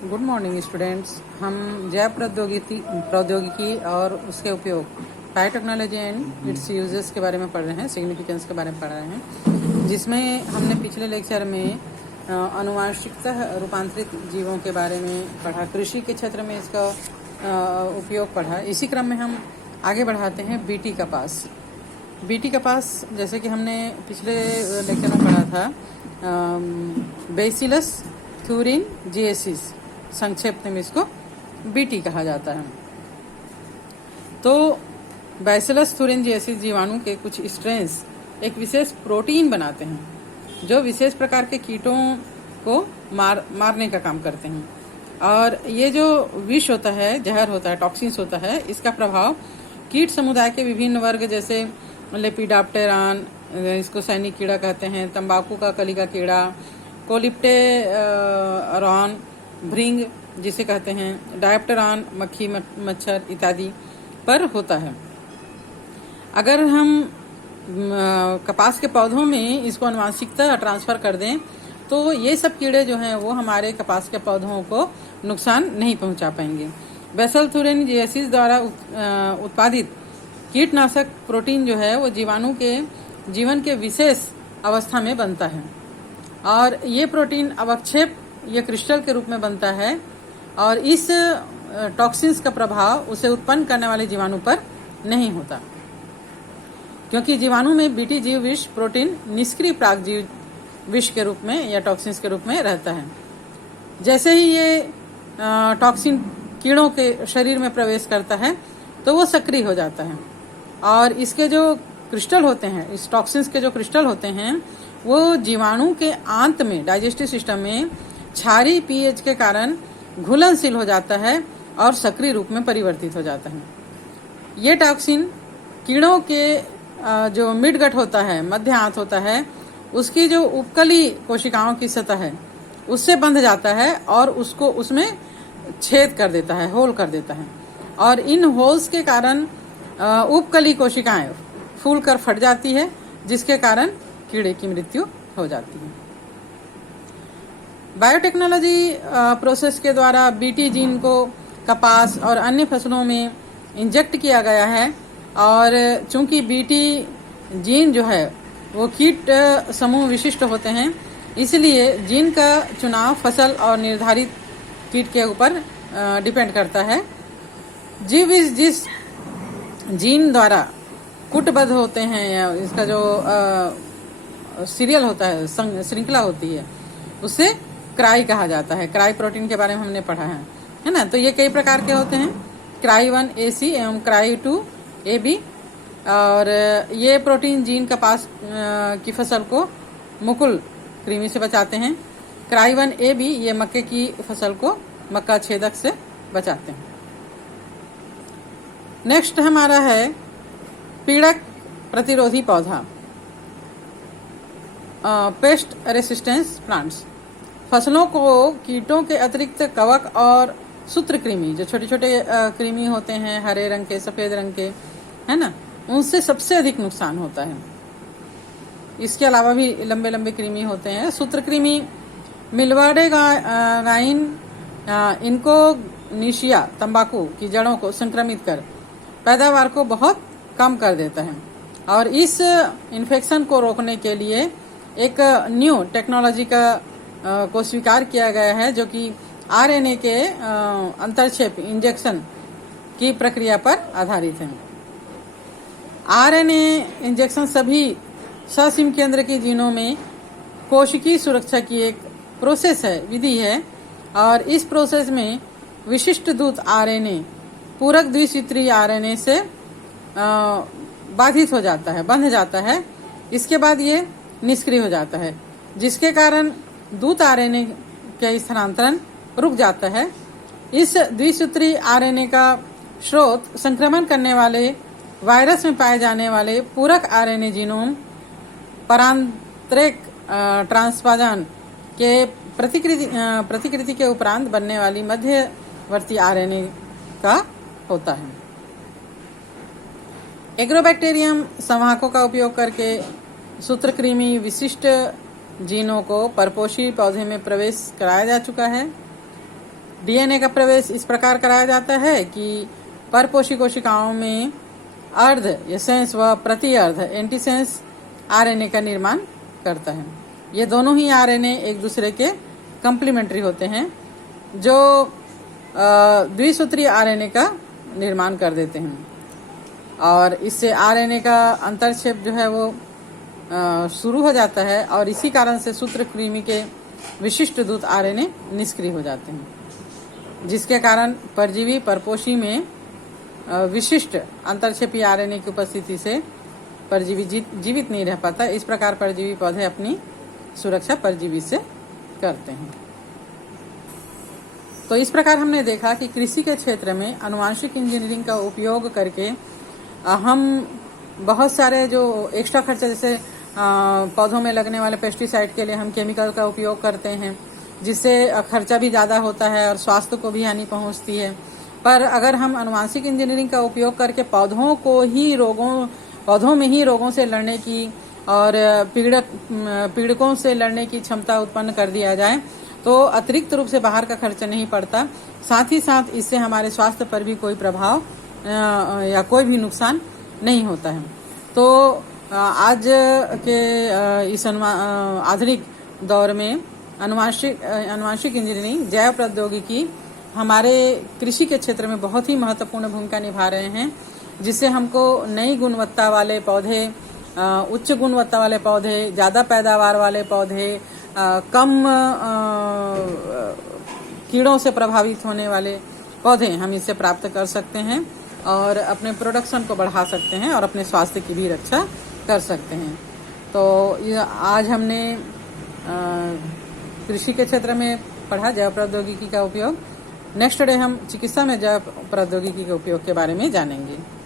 Good morning students. हम जैव प्रौद्योगिकी और उसके उपयोग, बायोटेक्नोलॉजी एंड इट्स यूजेस के बारे में पढ़ रहे हैं, सिग्निफिकेंस के बारे में पढ़ रहे हैं, जिसमें हमने पिछले लेक्चर में आनुवांशिकतः रूपांतरित जीवों के बारे में पढ़ा, कृषि के क्षेत्र में इसका उपयोग पढ़ा। इसी क्रम में हम आगे बढ़ाते हैं बीटी कपास। बीटी कपास जैसे कि हमने पिछले लेक्चर में पढ़ा था, बेसिलस थ्यूरिन जिएसिस, संक्षेप में इसको बीटी कहा जाता है। तो बैसिलस थ्यूरिनजिएसिस जीवाणु के कुछ स्ट्रेन्स एक विशेष प्रोटीन बनाते हैं जो विशेष प्रकार के कीटों को मारने का काम करते हैं। और ये जो विष होता है, जहर होता है, टॉक्सिन्स होता है, इसका प्रभाव कीट समुदाय के विभिन्न वर्ग जैसे लेपिडोप्टेरॉन, इसको सैनिक कीड़ा कहते हैं, तंबाकू का कली का कीड़ा, कोलिप्टेरॉन, भृंग जिसे कहते हैं, डायप्टेरॉन, मक्खी मच्छर इत्यादि पर होता है। अगर हम कपास के पौधों में इसको आनुवांशिकता ट्रांसफर कर दें तो ये सब कीड़े जो हैं वो हमारे कपास के पौधों को नुकसान नहीं पहुंचा पाएंगे। बैसिलस थ्यूरिनजिएसिस द्वारा उत्पादित कीटनाशक प्रोटीन जो है वो जीवाणु के जीवन के विशेष अवस्था में बनता है और ये प्रोटीन अवक्षेप या क्रिस्टल के रूप में बनता है और इस टॉक्सिन्स का प्रभाव उसे उत्पन्न करने वाले जीवाणु पर नहीं होता, क्योंकि जीवाणु में बीटी जीव विष प्रोटीन निष्क्रिय प्रागजीव विष के रूप में या टॉक्सिन्स के रूप में रहता है। जैसे ही ये टॉक्सिन कीड़ों के शरीर में प्रवेश करता है तो वो सक्रिय हो जाता है और इसके जो क्रिस्टल होते हैं, इस टॉक्सिन्स के जो क्रिस्टल होते हैं, वो जीवाणु के आंत में, डाइजेस्टिव सिस्टम में क्षारीय पीएच के कारण घुलनशील हो जाता है और सक्रिय रूप में परिवर्तित हो जाता है। ये टॉक्सिन कीड़ों के जो मिडगट होता है, मध्य आंत होता है, उसकी जो उपकली कोशिकाओं की सतह है उससे बंध जाता है और उसको उसमें छेद कर देता है, होल कर देता है और इन होल्स के कारण उपकली कोशिकाएं फूलकर फट जाती है, जिसके कारण कीड़े की मृत्यु हो जाती है। बायोटेक्नोलॉजी प्रोसेस के द्वारा बीटी जीन को कपास और अन्य फसलों में इंजेक्ट किया गया है और चूंकि बीटी जीन जो है वो कीट समूह विशिष्ट होते हैं, इसलिए जीन का चुनाव फसल और निर्धारित कीट के ऊपर डिपेंड करता है। जीव जिस जीन द्वारा कूटबद्ध होते हैं या इसका जो सीरियल होता है, श्रृंखला होती है, उसे क्राई कहा जाता है। क्राई प्रोटीन के बारे में हमने पढ़ा है ना। तो ये कई प्रकार के होते हैं, क्राई 1 AC एवं क्राई 2 AB, और ये प्रोटीन जीन कपास की फसल को मुकुल कृमि से बचाते हैं। क्राई 1 AB ये मक्के की फसल को मक्का छेदक से बचाते हैं। नेक्स्ट हमारा है पीड़क प्रतिरोधी पौधा, पेस्ट रेसिस्टेंस प्लांट्स। फसलों को कीटों के अतिरिक्त कवक और सूत्रकृमि, जो छोटे छोटे कृमि होते हैं, हरे रंग के, सफेद रंग के, है ना, उनसे सबसे अधिक नुकसान होता है। इसके अलावा भी लंबे लंबे कृमि होते हैं। सूत्रकृमि मिलवाडे गाइन इनको निशिया तंबाकू की जड़ों को संक्रमित कर पैदावार को बहुत कम कर देता है और इस इन्फेक्शन को रोकने के लिए एक न्यू टेक्नोलॉजी को स्वीकार किया गया है, जो कि आरएनए के अंतरक्षेप इंजेक्शन की प्रक्रिया पर आधारित है। आरएनए इंजेक्शन सभी ससीम केंद्र के जीनों में कोशिकीय सुरक्षा की एक प्रोसेस है, विधि है, और इस प्रोसेस में विशिष्ट दूत आरएनए पूरक द्विसूत्रीय आरएनए से बाधित हो जाता है, बंध जाता है। इसके बाद ये निष्क्रिय हो जाता है, जिसके कारण दूत आरएनए का स्थानांतरण रुक जाता है। इस द्विसूत्री आरएनए का स्रोत संक्रमण करने वाले वायरस में पाए जाने वाले पूरक आरएनए जीनोम परांतरिक ट्रांसपोजन के प्रतिकृति के उपरांत बनने वाली मध्यवर्ती आरएनए का होता है। एग्रोबैक्टीरियम संवाहकों का उपयोग करके सूत्रकृमि विशिष्ट जीनों को परपोषी पौधे में प्रवेश कराया जा चुका है। डीएनए का प्रवेश इस प्रकार कराया जाता है कि परपोषी कोशिकाओं में अर्ध एसेंस व प्रति अर्ध एंटीसेंस आरएनए का निर्माण करता है। ये दोनों ही आरएनए एक दूसरे के कंप्लीमेंट्री होते हैं, जो द्विसूत्री आरएनए का निर्माण कर देते हैं, और इससे आरएनए का अंतरक्षेप जो है वो शुरू हो जाता है, और इसी कारण से सूत्रकृमि के विशिष्ट दूत आरएनए निष्क्रिय हो जाते हैं, जिसके कारण परजीवी परपोषी में विशिष्ट अंतरक्षेपी आरएनए की उपस्थिति से परजीवी जीवित नहीं रह पाता। इस प्रकार परजीवी पौधे अपनी सुरक्षा परजीवी से करते हैं। तो इस प्रकार हमने देखा कि कृषि के क्षेत्र में आनुवांशिक इंजीनियरिंग का उपयोग करके हम बहुत सारे जो एक्स्ट्रा खर्चे, जैसे पौधों में लगने वाले पेस्टिसाइड के लिए हम केमिकल का उपयोग करते हैं, जिससे खर्चा भी ज़्यादा होता है और स्वास्थ्य को भी हानि पहुंचती है। पर अगर हम आनुवांशिक इंजीनियरिंग का उपयोग करके पौधों में ही रोगों से लड़ने की और पीड़कों से लड़ने की क्षमता उत्पन्न कर दिया जाए, तो अतिरिक्त रूप से बाहर का खर्चा नहीं पड़ता। साथ ही साथ इससे हमारे स्वास्थ्य पर भी कोई प्रभाव या कोई भी नुकसान नहीं होता है। तो आज के इस आधुनिक दौर में आनुवांशिक इंजीनियरिंग, जैव प्रौद्योगिकी हमारे कृषि के क्षेत्र में बहुत ही महत्वपूर्ण भूमिका निभा रहे हैं, जिससे हमको नई गुणवत्ता वाले पौधे, उच्च गुणवत्ता वाले पौधे, ज़्यादा पैदावार वाले पौधे, कम कीड़ों से प्रभावित होने वाले पौधे हम इससे प्राप्त कर सकते हैं और अपने प्रोडक्शन को बढ़ा सकते हैं और अपने स्वास्थ्य की भी रक्षा कर सकते हैं। तो आज हमने कृषि के क्षेत्र में पढ़ा जैव प्रौद्योगिकी का उपयोग। नेक्स्ट डे हम चिकित्सा में जैव प्रौद्योगिकी के उपयोग के बारे में जानेंगे।